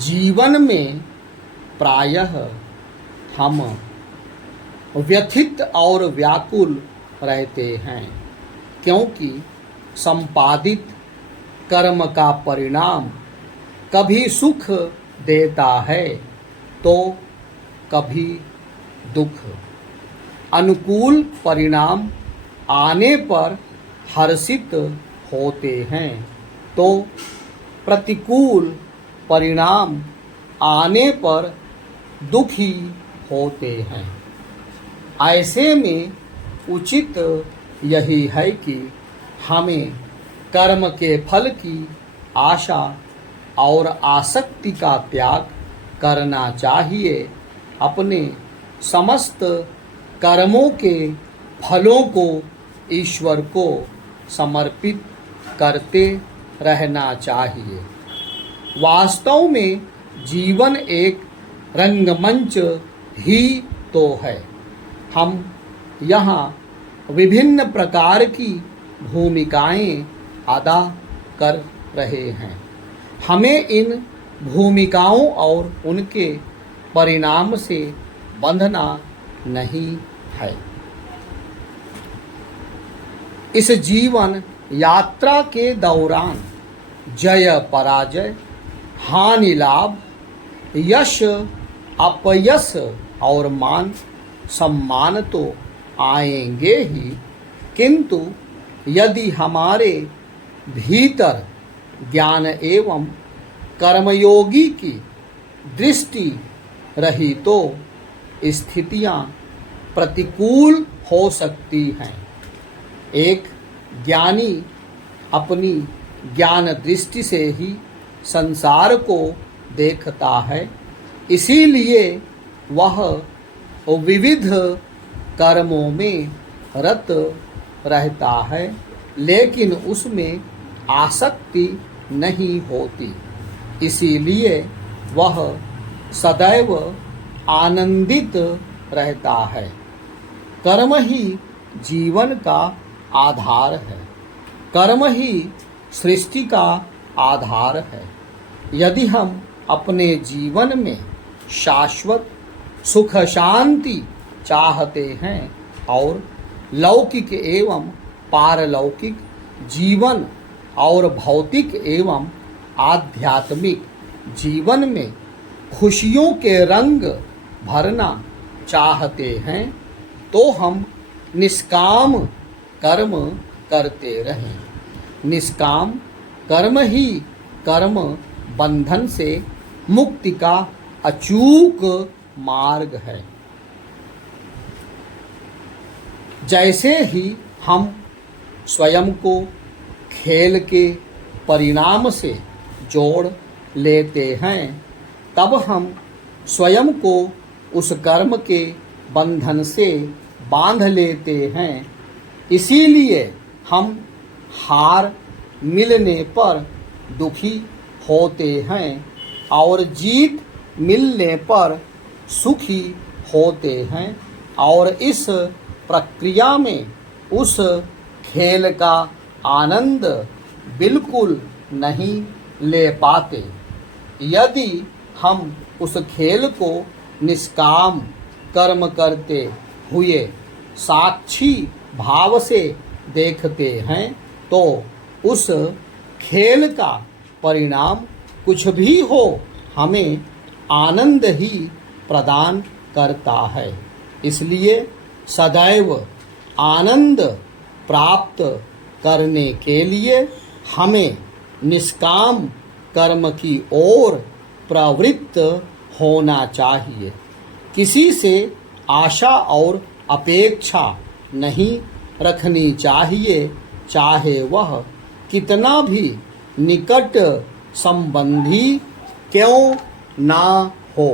जीवन में प्रायः हम व्यथित और व्याकुल रहते हैं, क्योंकि संपादित कर्म का परिणाम कभी सुख देता है तो कभी दुख। अनुकूल परिणाम आने पर हर्षित होते हैं तो प्रतिकूल परिणाम आने पर दुखी होते हैं। ऐसे में उचित यही है कि हमें कर्म के फल की आशा और आसक्ति का त्याग करना चाहिए। अपने समस्त कर्मों के फलों को ईश्वर को समर्पित करते रहना चाहिए। वास्तव में जीवन एक रंगमंच ही तो है। हम यहाँ विभिन्न प्रकार की भूमिकाएं अदा कर रहे हैं। हमें इन भूमिकाओं और उनके परिणाम से बंधना नहीं है। इस जीवन यात्रा के दौरान जय पराजय, हानि लाभ, यश अपयश और मान सम्मान तो आएंगे ही, किंतु यदि हमारे भीतर ज्ञान एवं कर्मयोगी की दृष्टि रही तो स्थितियां प्रतिकूल हो सकती हैं। एक ज्ञानी अपनी ज्ञान दृष्टि से ही संसार को देखता है, इसीलिए वह विविध कर्मों में रत रहता है, लेकिन उसमें आसक्ति नहीं होती। इसीलिए वह सदैव आनंदित रहता है। कर्म ही जीवन का आधार है। कर्म ही सृष्टि का आधार है। यदि हम अपने जीवन में शाश्वत सुख शांति चाहते हैं और लौकिक एवं पारलौकिक जीवन और भौतिक एवं आध्यात्मिक जीवन में खुशियों के रंग भरना चाहते हैं, तो हम निष्काम कर्म करते रहें। निष्काम कर्म ही कर्म बंधन से मुक्ति का अचूक मार्ग है। जैसे ही हम स्वयं को खेल के परिणाम से जोड़ लेते हैं, तब हम स्वयं को उस कर्म के बंधन से बांध लेते हैं। इसीलिए हम हार मिलने पर दुखी होते हैं और जीत मिलने पर सुखी होते हैं, और इस प्रक्रिया में उस खेल का आनंद बिल्कुल नहीं ले पाते। यदि हम उस खेल को निष्काम कर्म करते हुए साक्षी भाव से देखते हैं, तो उस खेल का परिणाम कुछ भी हो, हमें आनंद ही प्रदान करता है। इसलिए सदैव आनंद प्राप्त करने के लिए हमें निष्काम कर्म की ओर प्रवृत्त होना चाहिए। किसी से आशा और अपेक्षा नहीं रखनी चाहिए, चाहे वह कितना भी निकट संबंधी क्यों ना हो।